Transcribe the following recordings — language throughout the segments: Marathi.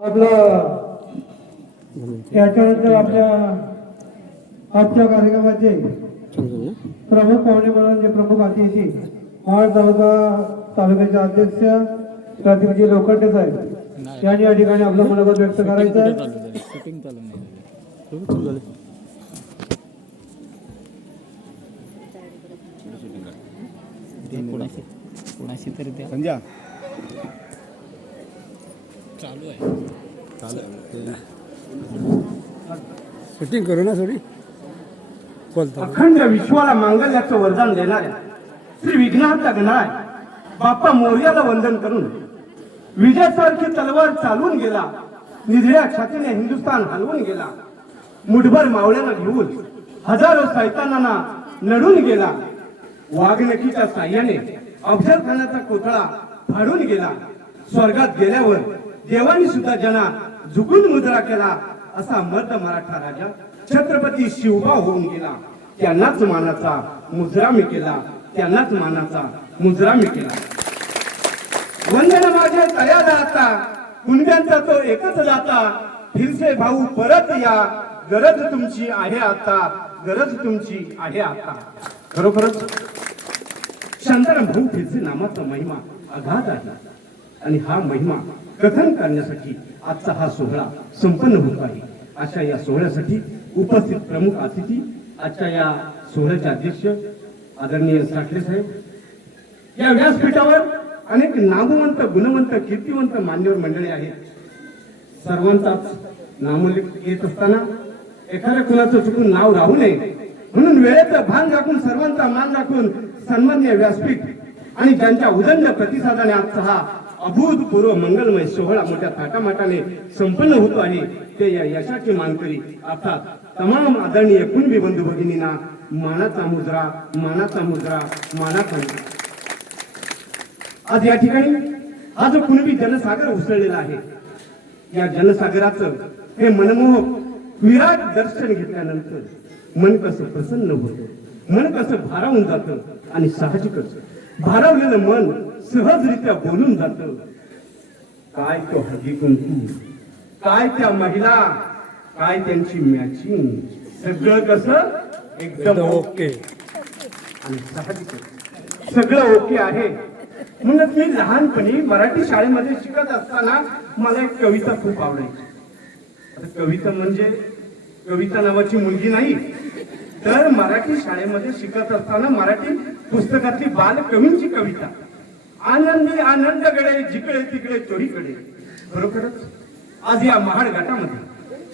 आपला त्याच्यानंतर आपल्या आजच्या कार्यक्रमाचे प्रमुख पाहुणे म्हणून जे प्रमुख अतिथी महाड तालुक्याचे अध्यक्ष प्रातिनिधी लोखंडे साहेब यांनी या ठिकाणी आपलं मनोगत व्यक्त करायचं आहे. कोणाशी तरी त्या संजय चालू आहे शूटिंग करू ना थोडी बोलतो. अखंड विश्वाला मांगल्याचं वरदान देणाऱ्या श्री विघ्नाचा गणाय बाप्पा मोर्याला वंदन करून विजयासारखी तलवार चालवून गेला. निधड्या छातीने हिंदुस्थान हलवून गेला. मुठभर मावळ्यांना घेऊन हजारो सैतानांना लढून गेला. वाघनखीच्या साह्याने अफजल खानाचा कोथळा फाडून गेला. स्वर्गात गेल्यावर देवानी सुद्धा जना झुकून मुजरा केला. असा मर्द मराठा राजा छत्रपती शिवबा होऊन गेला. त्यांनाच मानाचा मुजरा मी केला. त्यांनाच मानाचा मुजरा मी केला. वंदन माझे तया जाता कुणब्यांचा तो एकच जाता. फिरसे भाऊ परत या गरज तुमची आहे आता. गरज तुमची आहे आता. खरोखरच शांताराम भाऊ फिरसे नामाचा महिमा अगाध आहे आणि हा महिमा कथन करण्यासाठी आजचा हा सोहळा संपन्न होत आहे. अशा या सोहळ्यासाठी उपस्थित प्रमुख अतिथी आजच्या या सोहळ्याचे अध्यक्ष आदरणीय साठले साहेब, या व्यासपीठावर अनेक नामवंत गुणवंत कीर्तिवंत मान्यवर मंडळी आहेत. सर्वांचाच नामोल्लेख येत असताना एखाद्या कुणाचं चुकून नाव राहू नये म्हणून वेळेचं भान राखून सर्वांचा मान राखून सन्मान्य व्यासपीठ आणि ज्यांच्या उदंड प्रतिसादाने आजचा हा अभूतपूर्व मंगलमय सोहळा मोठ्या थाटामाटाने संपन्न होतो आहे ते या यशाचे मानकरी अर्थात तमाम आदरणीय कुणबी बंधू भगिनींना मानाचा मुजरा मानाचा मुजरा मानाचा मुजरा. आज या ठिकाणी हा जो कुणबी जनसागर उसळलेला आहे या जनसागराचं हे मनमोहक विराट दर्शन घेतल्यानंतर मन कसं प्रसन्न होतं, मन कसं भारावून जातं आणि साहजिकच भारावलेलं मन सहजरित्या बोलून जातं. काय तो हळदी कुंकू, काय त्या महिला, काय त्यांची मॅचिंग, सगळं कसं एकदम ओके आणि साहजिकच सगळं ओके आहे. म्हणूनच मी लहानपणी मराठी शाळेमध्ये शिकत असताना मला एक कविता खूप आवडायची. आता कविता म्हणजे कविता नावाची मुलगी नाही, तर मराठी शाळेमध्ये शिकत असताना मराठी पुस्तकातली बालकवींची कविता. आनंदी आनंदकडे जिकडे तिकडे चोहीकडे. खरोखरच आज या महाड घाटामध्ये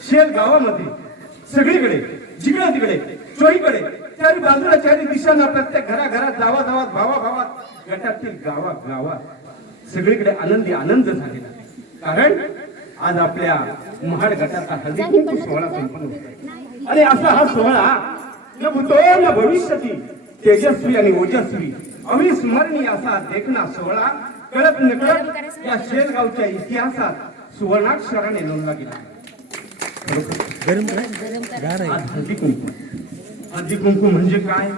शेल गावामध्ये सगळीकडे जिकडे तिकडे चोहीकडे चारी बाजूला चारी दिशांना प्रत्येक घराघरात गावागावात भावाभावात गटातील गावात सगळीकडे आनंदी आनंद झालेला आहे. कारण आज आपल्या महाड गटाचा हळदी कुंकू सोहळा संपन्न होत आहे. आणि असा हा सोहळा न भूतो न भविष्यती तेजस्वी आणि ओजस्वी अविस्मरणीय असा देखना सोहळा कळत नकळत या शेलगावच्या इतिहासात सुवर्णाक्षराने नोंदला गेला. हळदी कुंकू म्हणजे काय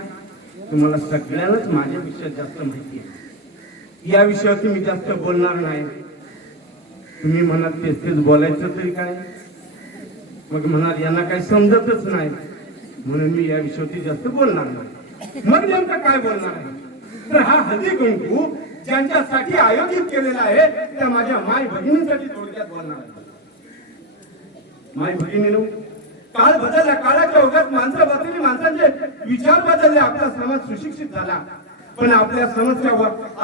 तुम्हाला सगळ्यांनाच माझ्यापेक्षा जास्त माहिती आहे. या विषयावरती मी जास्त बोलणार नाही. तुम्ही म्हणाल तेच बोलायचं तरी काय, मग म्हणाल यांना काही समजतच नाही म्हणून मी या विषयावरती जास्त बोलणार नाही. मग नेमकं काय बोलणार आहे तर हा हळदी कुंकू ज्यांच्यासाठी आयोजित केलेला आहे त्या माझ्या माय भगिनींसाठी थोडक्यात बोलणार आहे. माय भगिनीनो, काळ बदलला, काळाच्या ओघात माणसं बदलली, माणसांचे विचार बदलले, आपला समाज सुशिक्षित झाला. पण आपल्या समस्या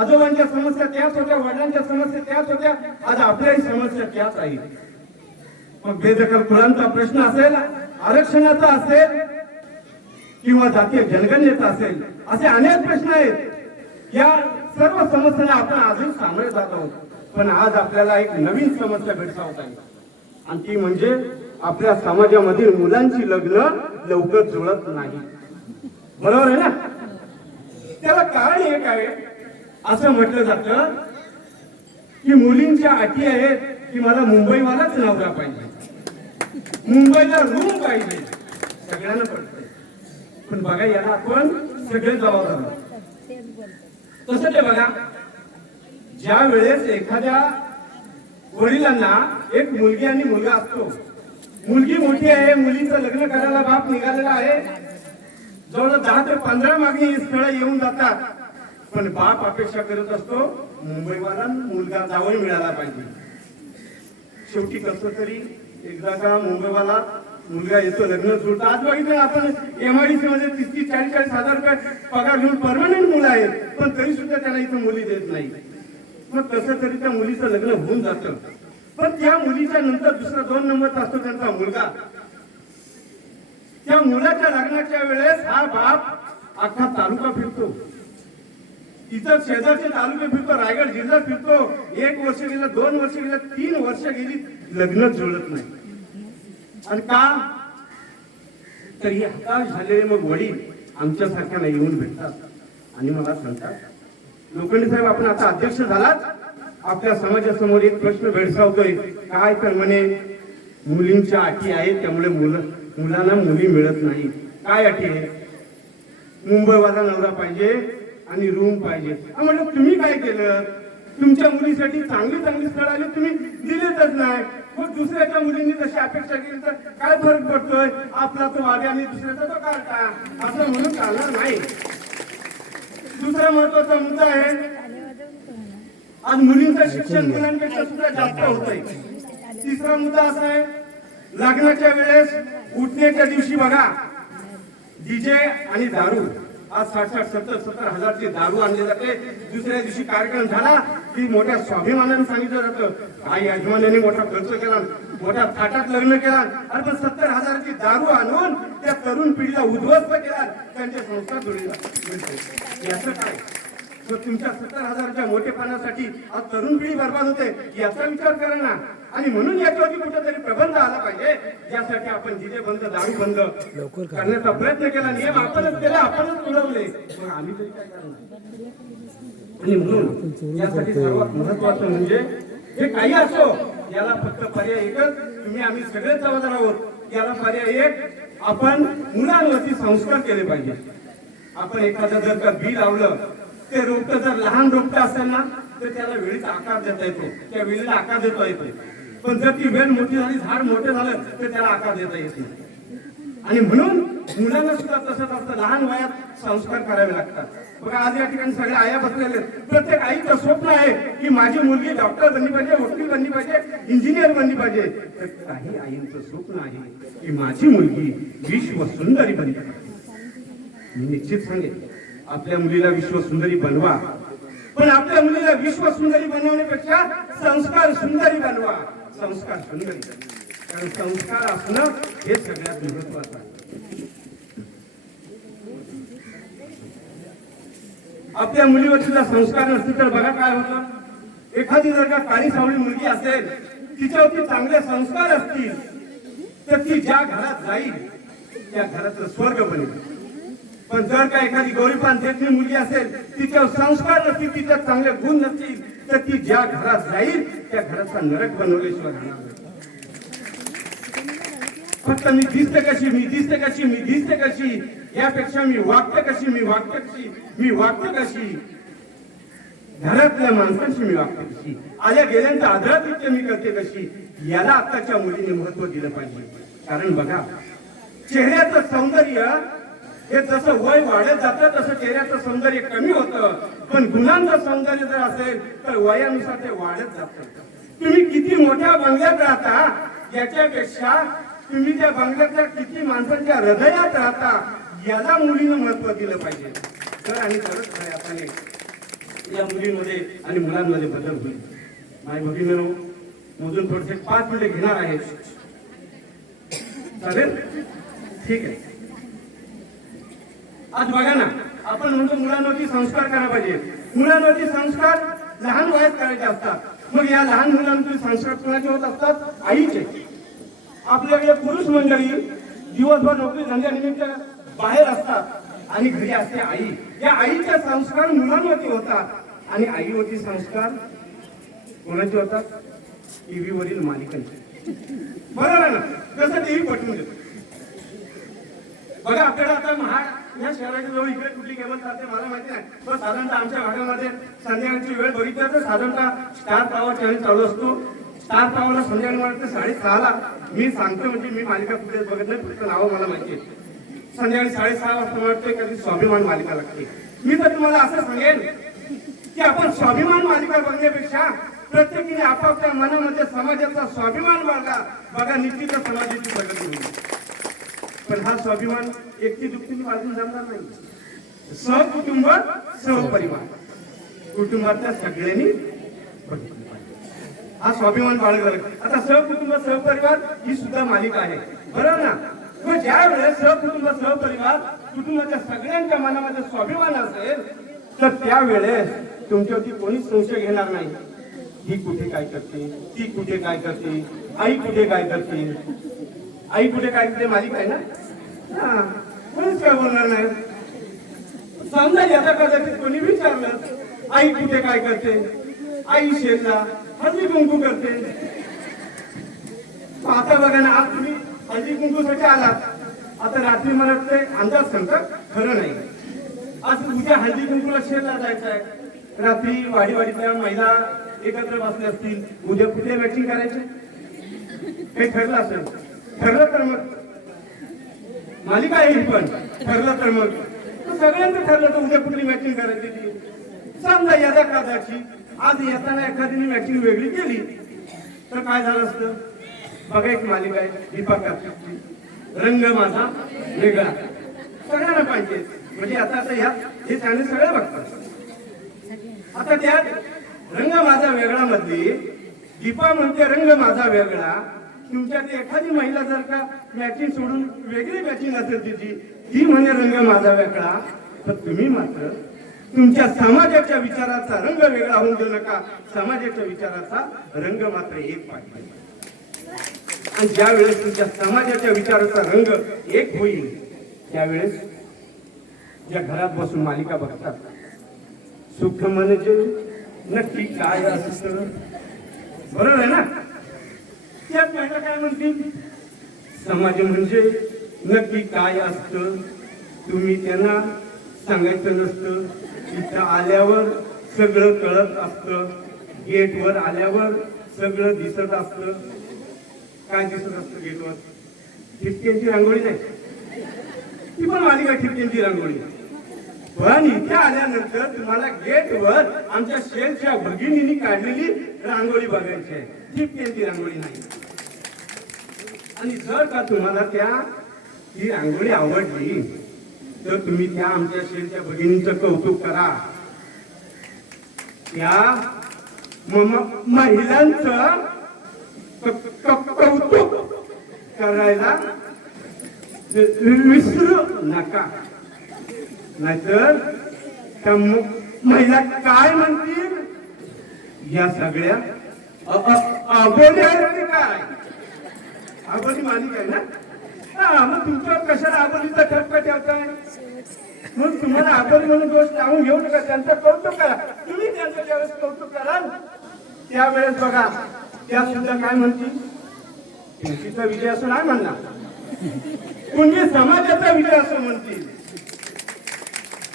आजोबांच्या समस्या त्याच होत्या, वडिलांच्या समस्या त्याच होत्या, आज आपल्याही समस्या त्याच आहेत. मग बेदखल कुळांचा प्रश्न असेल, आरक्षणाचा असेल किंवा जातीय जनगणनेचा असेल, असे अनेक प्रश्न आहेत. या सर्व समस्यांना आपण आजही सामोरे जात आहोत. पण आज आपल्याला एक नवीन समस्या भेडसावत आहे आणि ती म्हणजे आपल्या समाजामधील मुलांची लग्न लवकर जुळत नाही. बरोबर आहे ना? त्याला कारण एक आहे. असं म्हटलं जातं की मुलींच्या अटी आहेत की मला मुंबईवालाच नवरा पाहिजे, मुंबईला रूम पाहिजे. सगळ्यांना पडतंय, पण बघा याला आपण सगळे जबाबदार आहोत. तसं ते बघा, ज्या वेळेस एखाद्या वडिलांना एक मुलगी आणि मुलगा असतो. मुलगी मोठी आहे, मुलीचं लग्न करायला बाप निघालेला आहे. जवळ 10 ते 15 मागणी स्थळ येऊन जातात, पण बाप अपेक्षा करत असतो मुंबईवाला मुलगा जावई मिळाला पाहिजे. शेवटी कसं तरी एकदा का मुंबईवाला मुलगा येतो, लग्न जुळतं. आज बघितलं आपण MIDC मध्ये 30-40 हजार रुपये पगार घेऊन परमनंट मुलं आहेत, पण तरी सुद्धा त्यांना इथं मुली देत नाही. मग कसं तरी त्या मुलीचं लग्न होऊन जातं. पण त्या मुलीच्या नंतर दुसरा 2 नंबरचा असतो त्यांचा मुलगा. त्या मुलाच्या लग्नाच्या वेळेस हा बाप अख्खा तालुका फिरतो, इतर शेजारचे तालुके फिरतो, रायगड जिल्हा फिरतो. 1 वर्ष गेलं, 2 वर्ष गेलं, 3 वर्ष गेली, लग्न जुळत नाही. आणि का? तर ही हताश झालेले मग वडील आमच्यासारख्याला येऊन भेटतात आणि मला सांगतात, लोखंडे साहेब आपण आता अध्यक्ष झालात, आपल्या समाजासमोर एक प्रश्न भेडसावतोय. काय? तर म्हणे मुलींच्या अटी आहेत, त्यामुळे मुलांना मुली मिळत नाही. काय अटी आहे? मुंबईवाला नवरा पाहिजे आणि रूम पाहिजे. म्हटलं तुम्ही काय केलं? तुमच्या मुलीसाठी चांगली स्थळ आली, तुम्ही दिलेतच नाही. मग दुसऱ्याच्या मुलींनी तशी अपेक्षा केली तर काय फरक पडतोय? आपला तो वागे आणि दुसऱ्याचा तो काढता, असं म्हणून चालणार नाही. दुसरा महत्वाचा मुद्दा आहे, आज मुलींचं शिक्षण मुलांपेक्षा सुद्धा जास्त होत आहे. तिसरा मुद्दा असा आहे, लग्नाच्या वेळेस उठण्याच्या दिवशी बघा डीजे आणि दारू. आज 60-70 हजारची दारू आणली जाते. दुसऱ्या दिवशी कार्यक्रम झाला की मोठ्या स्वाभिमानाने सांगितलं जातं, काही यजमानाने मोठा खर्च केला, मोठ्या थाटात लग्न केला. अरे पण 70 हजाराची दारू आणून त्या तरुण पिढीला उद्ध्वस्त केला, त्यांचे संस्कार जोडले. याचं काय? मग तुमच्या 70 हजाराच्या मोठेपणासाठी आज तरुण पिढी बर्बाद होते, याचा विचार करा ना. आणि म्हणून याच्यावरती कुठेतरी प्रबंध आला पाहिजे, ज्यासाठी आपण डीजे बंद, दारू बंद करण्याचा प्रयत्न केला. नियम आपणच केला, आपणच उडवले, मग आम्ही तरी काय करणार? आणि म्हणून यासाठी सर्वात महत्वाचं म्हणजे हे काही असो, याला फक्त पर्याय एकच, आम्ही सगळे जबाबदार आहोत. याला पर्याय एक, आपण मुलांवरती संस्कार केले पाहिजे. आपण एखादं जर का बी लावलं, ते रोपटं जर लहान रोपटं असेल ना, तर त्याला वेळीचा आकार देता येतो, त्या वेळेला आकार देता येतो. पण जर ती वेळ मोठी झाली, झाड मोठे झालं, तर त्याला आकार देता येत नाही. आणि म्हणून मुलांना सुद्धा तसंच असतं, लहान वयात संस्कार करावे लागतात. बघा आज या ठिकाणी सगळ्या आया बसलेले, प्रत्येक आईचं स्वप्न आहे की माझी मुलगी डॉक्टर बनली पाहिजे, वकील बनली पाहिजे, इंजिनियर बनली पाहिजे. तर काही आईंचं स्वप्न आहे की माझी मुलगी विश्व सुंदरी बनली पाहिजे. मी निश्चित सांगेन, आपल्या मुलीला विश्व सुंदरी बनवा, पण आपल्या मुलीला विश्व सुंदरी बनवण्यापेक्षा संस्कार सुंदरी बनवा. संस्कार सुंदरी, कारण संस्कार असणं हे सगळ्यात महत्वाचं आहे. आपल्या मुलीवर सुद्धा संस्कार नसतील तर बघा काय होतं. एखादी जर का काळी सावळी मुलगी असेल, तिच्यावरती चांगले संस्कार असतील, तर ती ज्या घरात जाईल त्या घराचं स्वर्ग बनेल. पण जर का एखादी गोरीपान देखणी मुलगी असेल, तिच्यावर संस्कार नसतील, तिच्यात चांगले गुण नसतील, तर ती ज्या घरात जाईल त्या घराचा नरक बनवल्याशिवाय राहणार नाही. फक्त मी दिसते कशी, मी दिसते कशी, मी दिसते कशी, यापेक्षा मी वागते कशी, मी वागते कशी, मी वागते कशी, घरातल्या माणसांशी मी वागते कशी, आल्या गेल्यांच्या आदरातिथ्य मी करते कशी, याला आताच्या मुलीने महत्व दिलं पाहिजे. कारण बघा, चेहऱ्याचं सौंदर्य हे जसं वय वाढत जातं तसं चेहऱ्याचं सौंदर्य कमी होतं, पण गुणांचं सौंदर्य जर असेल तर वयानुसार ते वाढत जातं. तुम्ही किती मोठ्या बंगल्यात राहता याच्यापेक्षा तुम्ही त्या बंगल्यातल्या किती माणसांच्या हृदयात राहता याला मुलीनं महत्व दिलं पाहिजे. तर आणि तरच खऱ्या अर्थाने या मुलींमध्ये आणि मुलांमध्ये बदल होईल. माझ्या भगिनींनो, मोजून थोडेसे 5 मिनिटे घेणार आहेत, चालेल? ठीक आहे. आज बघा ना, आपण म्हणतो मुलांवरती संस्कार करायला पाहिजे. मुलांवरती संस्कार लहान वयात करायचे असतात. मग या लहान मुलांवरती संस्कार कोणाचे होत असतात? आईचे. आपल्याकडे पुरुष मंडळी दिवसभर नोकरी धंद्यानिमित्त बाहेर असतात आणि घरी असते आई. या आईचे संस्कार मुलांवरती होतात आणि आईवरती संस्कार कोणाचे होतात? टीव्ही वरील मालिकांचे. बरोबर आहे ना? कसं टीव्ही पटवून देतो. बघा आपल्याला आता या शहराच्या जवळ इकडे कुठली केबल चालते मला माहिती नाही, पण साधारणतः आमच्या भागामध्ये संध्याकाळची वेळ बघितलं तर साधारणतः स्टार पॉवर चॅनल चालू असतो. स्टार पावाला संध्याकाळी वाटतं 6:30ला मी सांगतो, म्हणजे मी मालिका कुठे बघत नाही, फक्त नावं मला माहिती आहे. संध्याकाळी 6:30 वाजता वाटतंय कधी स्वाभिमान मालिका लागते. मी तर तुम्हाला असं सांगेन की आपण स्वाभिमान मालिका बघण्यापेक्षा प्रत्येकीने आपापल्या मनामध्ये समाजाचा स्वाभिमान बाळगा, बघा निश्चितच समाजाची प्रगती होईल. पण हा स्वाभिमान एकटी दुःखीने बाळगून जमणार नाही. सहकुटुंब सहपरिवार, कुटुंबातल्या सगळ्यांनी हा स्वाभिमान बाळगला. आता सहकुटुंब सहपरिवार ही सुद्धा मालिका आहे, बरोबर ना? मग ज्या वेळेस सहकुटुंब सहपरिवार कुटुंबाच्या सगळ्यांच्या मनामध्ये स्वाभिमान असेल तर त्यावेळेस तुमच्यावरती कोणीच संशय घेणार नाही. ही कुठे काय करते, ती कुठे काय करते, आई कुठे काय करते, आई कुठे काय करते मालिका आहे ना. हा, कोणीच काय बोलणार नाही. समजा याचा कदाचित कोणी विचारलं आई कुठे काय करते, आई शेतला हळदी कुंकू करते. आता बघा ना, आज तुम्ही हळदी कुंकूसाठी आलात, आता रात्री मला वाटतं अंदाज सांगता खरं नाही. आज उद्या हळदी कुंकूला शेतला जायचं आहे, रात्री वाडीवाडीतल्या महिला एकत्र बसल्या असतील, उद्या कुठे मॅचिंग करायचे हे ठरलं असेल. ठरलं तर मग मालिका आहे ही, पण ठरलं तर मग सगळ्यांचं ठरलं तर उद्या कुठली मॅचिंग करायची ती. समजा यादा कादाची आज येताना एखादीने मॅचिंग वेगळी केली तर काय झालं असतं. बघा एक मालिका आहे दीपा कार्तिकची, रंग माझा वेगळा. सगळ्यांना पाहिजे, म्हणजे आता हे चॅनल सगळे बघतात. आता त्यात रंग माझा वेगळा मध्ये दीपा म्हणते रंग माझा वेगळा. तुमच्यात एखादी महिला जर का मॅचिंग सोडून वेगळी मॅचिंग असेल तिची, ती म्हणे रंग माझा वेगळा, तर तुम्ही मात्र तुमच्या समाजाच्या विचाराचा रंग वेगळा होऊन देऊ नका. समाजाच्या विचाराचा रंग मात्र एक पाहिजे. आणि ज्या वेळेस तुमच्या समाजाच्या विचाराचा रंग एक होईल त्यावेळेस ज्या घरात बसून मालिका बघतात, सुख म्हणजे नक्की काय असतं, बरोबर आहे ना? त्यात महिला काय म्हणतील, समाज म्हणजे नक्की काय असतं तुम्ही त्यांना सांगायचं नसतं. इथं आल्यावर सगळं कळत असतं, गेटवर आल्यावर सगळं दिसत असतं. काय दिसत असतं गेटवर? ठिपक्यांची रांगोळी नाही, ती पण मालिका ठिपक्यांची रांगोळी. पण इथे आल्यानंतर तुम्हाला गेटवर आमच्या शेलच्या भगिनींनी काढलेली रांगोळी बघायची आहे, ठिपक्यांची रांगोळी नाही. आणि जर का तुम्हाला ही रांगोळी आवडली तर तुम्ही त्या आमच्या शेलच्या भगिनींचं कौतुक करा. त्या महिलांचं कौतुक करायला विसरू नका, नाहीतर त्या महिला काय म्हणतील, या सगळ्या अबोली आहे काय. अबोली मालिका आहे ना. हा, मग तुमच्यावर कशाला अबोलीचा ठपका ठेवताय? मग तुम्हाला अबोली म्हणून दोष लावून घेऊ नका, त्यांचं कौतुक करा. तुम्ही त्यांचं ज्यावेळेस कौतुक कराल त्यावेळेस बघा त्या सुद्धा काय म्हणतील, तुमचा विजय असं नाही म्हणणार, तुम्ही समाजाचा विजय असं म्हणतील,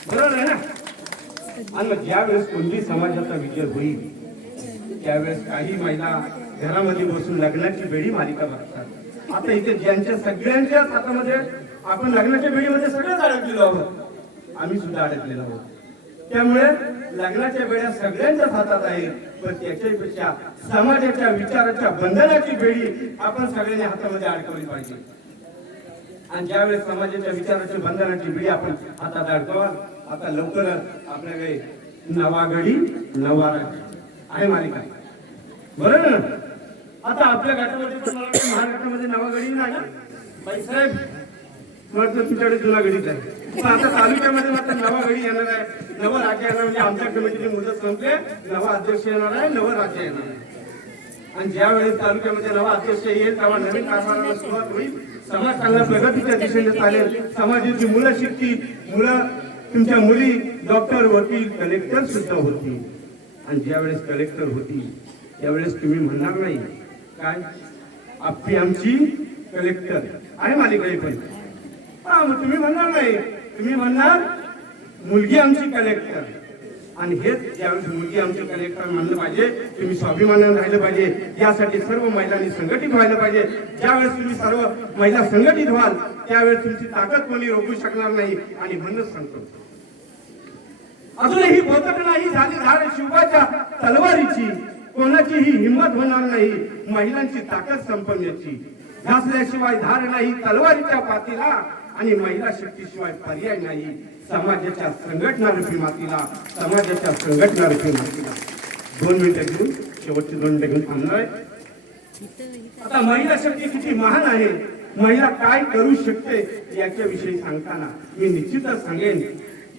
बरोबर आहे ना? आणि मग ज्या वेळेस कोणती समाजाचा विजय होईल त्यावेळेस काही महिला घरामध्ये बसून लग्नाची बेडी मालिका बघतात. आता इथे ज्यांच्या सगळ्यांच्या हातामध्ये आपण लग्नाच्या बेडीमध्ये सगळेच अडकलेलो आहोत, आम्ही सुद्धा अडकलेलो आहोत. त्यामुळे लग्नाच्या बेड्या सगळ्यांच्याच हातात आहेत, पण त्याच्यापेक्षा समाजाच्या विचाराच्या बंधनाची बेडी आपण सगळ्यांनी हातामध्ये अडकवली पाहिजे. आणि ज्यावेळेस समाजाच्या विचाराच्या बंधनाची बेडी आपण हातात अडकवाल, आता लवकरच आपल्याकडे नवागडी नवारा आहे मालिका, बरोबर ना? आता आपल्या घाटामध्ये महाराष्ट्रामध्ये नवागडी नाही ना बाईसाहेब, मात्र तुमच्याकडे जुना गडीच आहे. पण आता तालुक्यामध्ये मात्र नवागडी येणार आहे, नवं राज्य येणार. म्हणजे आमच्या कमिटीची मुदत संपले, नवा अध्यक्ष येणार आहे, नवं राज्य येणार आहे. आणि ज्या वेळेस तालुक्यामध्ये नवा अध्यक्ष येईल तेव्हा नवीन कारभाराला सुरुवात होईल. समाज चांगल्या प्रगतीच्या दिशेने चालेल, समाजाची मुलं शिकतील, मुलं तुमच्या मुली डॉक्टर होतील, कलेक्टर सुद्धा होतील. आणि ज्यावेळेस कलेक्टर होतील त्यावेळेस तुम्ही म्हणणार नाही काय आपली आमची कलेक्टर आहे मालिका पण. हा, मग तुम्ही म्हणणार नाही, तुम्ही म्हणणार मुलगी आमची कलेक्टर. आणि हेच ज्यावेळेस मुलगी आमचे कलेक्टर मानलं पाहिजे, तुम्ही स्वाभिमानानं राहिलं पाहिजे. यासाठी सर्व महिलांनी संघटित व्हायला पाहिजे. ज्यावेळेस तुम्ही सर्व महिला संघटित व्हाल त्यावेळेस तुमची ताकद कोणी रोखू शकणार नाही. आणि म्हणूनच सांगतो, अजूनही बोचट नाही झाली धार शिवाच्या तलवारीची, कोणाचीही हिंमत होणार नाही महिलांची ताकद संपवण्याची. घासल्याशिवाय धार नाही तलवारीच्या पातीला, आणि महिला शक्तीशिवाय पर्याय नाही समाजाच्या संघटनारूपी मातीला, समाजाच्या संघटनारूपी मातीला. 2 मिनिटं घेऊन शेवटची 2 मिनिटं घेऊन थांबणार आहे. आता महिला शक्ती किती महान आहे, महिला काय करू शकते याच्याविषयी सांगताना मी निश्चितच सांगेन,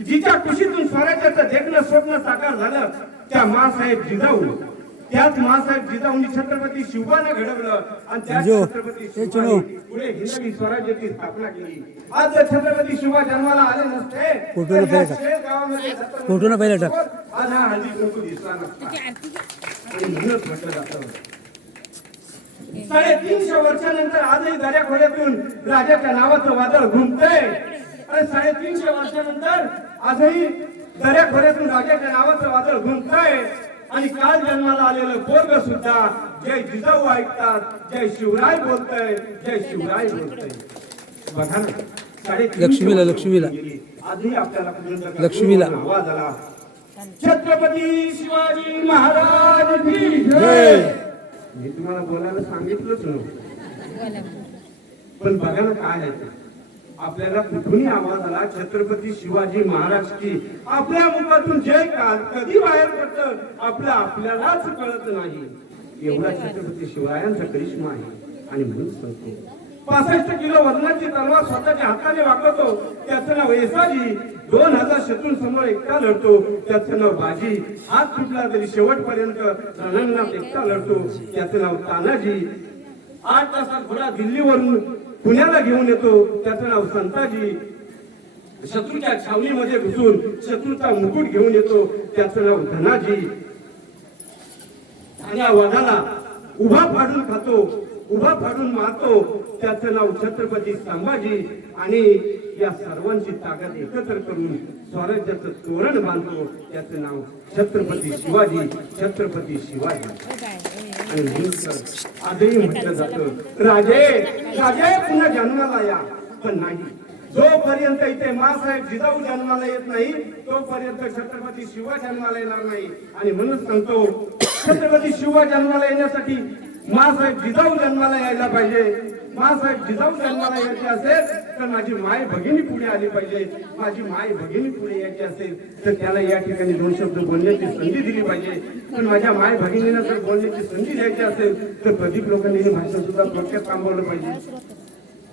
जिच्या कुशीतून स्वराज्याचं देखणं स्वप्न साकार झालं त्या माँसाहेब जिजाऊ, त्याच माँसाहेब जिजाऊंनी छत्रपती शिवबांना घडवलं आणि त्याच छत्रपती शिवबांनी पुढे हिंदवी स्वराज्याची स्थापना केली. आज जर छत्रपती शिवबा जन्माला आले नसते फोटो तर न या पाहिजे. शेर गावामध्ये फोटो न पाहिजे टाक. आज हा हळदी कुंकू दिसला नसता. आणि म्हणूनच म्हटलं जातं 350 वर्षानंतर आजही दर्याखोऱ्यातून राजाच्या नावाचं वादळ घुमतंय. आणि 350 वर्षानंतर आजही दर्याखोऱ्यातून राजाच्या नावाचं वादळ घुमतंय. आणि काल जन्माला आलेलं पोरग सुद्धा जय जिजाऊ ऐकतात, जय शिवराय बोलतय, जय शिवराय बोलतय. बघा ना, 350 लक्ष्मीला, लक्ष्मीला. आजही आपल्याला कुठून लक्ष्मीला. आवाज आला, छत्रपती शिवाजी महाराज की जय. मी तुम्हाला बोलायला सांगितलंच नव्हतं, पण बघा ना काय आहे ते. आपल्याला कुठूनही आवाज आला छत्रपती शिवाजी महाराज की, आपल्या मुखातून जय काल कधी बाहेर पडतं आपलं आपल्यालाच कळत नाही. एवढा छत्रपती शिवरायांचा करिश्मा आहे. आणि म्हणून सांगतो 65 किलो वजनाची तलवार स्वतःच्या हाताने वापरतो त्याचं नाव येसाजी. 2000 शत्रूंसमोर एकटा लढतो त्याचं नाव बाजी. हात तुटला तरी शेवटपर्यंत रणांगणात एकटा लढतो त्याचं नाव तानाजी. 8 तासात घोडा दिल्लीवरून पुण्याला घेऊन येतो त्याचं नाव संताजी. शत्रूच्या छावणीमध्ये घुसून शत्रूचा मुकुट घेऊन येतो त्याचं नाव धनाजी. आणि या वधाला उभा फाडून खातो, उभा फाडून मारतो त्याचं नाव छत्रपती संभाजी. आणि या सर्वांची ताकद एकत्र करून स्वराज्याचं तोरण बांधतो त्याचं नाव छत्रपती शिवाजी, छत्रपती शिवाजी. आणि म्हणून आजही म्हटलं जातं राजे राजे पुन्हा जन्माला या, पण नाही. जोपर्यंत इथे माँसाहेब जिजाऊ जन्माला येत नाही तोपर्यंत छत्रपती शिवा जन्माला येणार नाही. आणि म्हणून सांगतो छत्रपती शिवा जन्माला येण्यासाठी माँसाहेब जिजाऊ जन्माला यायला पाहिजे. माँसाहेब जिजाऊ जन्माला यायचे असेल तर माझी माय भगिनी पुढे आली पाहिजे. माझी माय भगिनी पुढे यायची असेल तर त्याला या ठिकाणी 2 शब्द बोलण्याची संधी दिली पाहिजे. पण माझ्या माय भगिनीला जर बोलण्याची संधी द्यायची असेल तर प्रदीप लोकांनी हे भाषण सुद्धा थोडक्यात थांबवलं पाहिजे.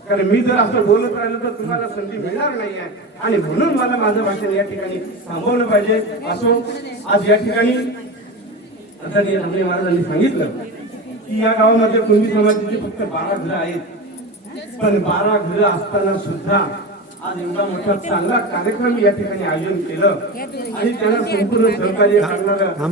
कारण मी जर असं बोलत राहिलो तर तुम्हाला संधी मिळणार नाही आहे. आणि म्हणून मला माझं भाषण या ठिकाणी थांबवलं पाहिजे. असो, आज या ठिकाणी आदरणीय रामदेव महाराजांनी सांगितलं की या गावामध्ये कुणबी समाजाची फक्त 12 घरं आहेत. पण 12 घरं असताना सुद्धा आज एवढा मोठा चांगला कार्यक्रम या ठिकाणी आयोजन केलं आणि त्यांना संपूर्ण सहकार्य करणारं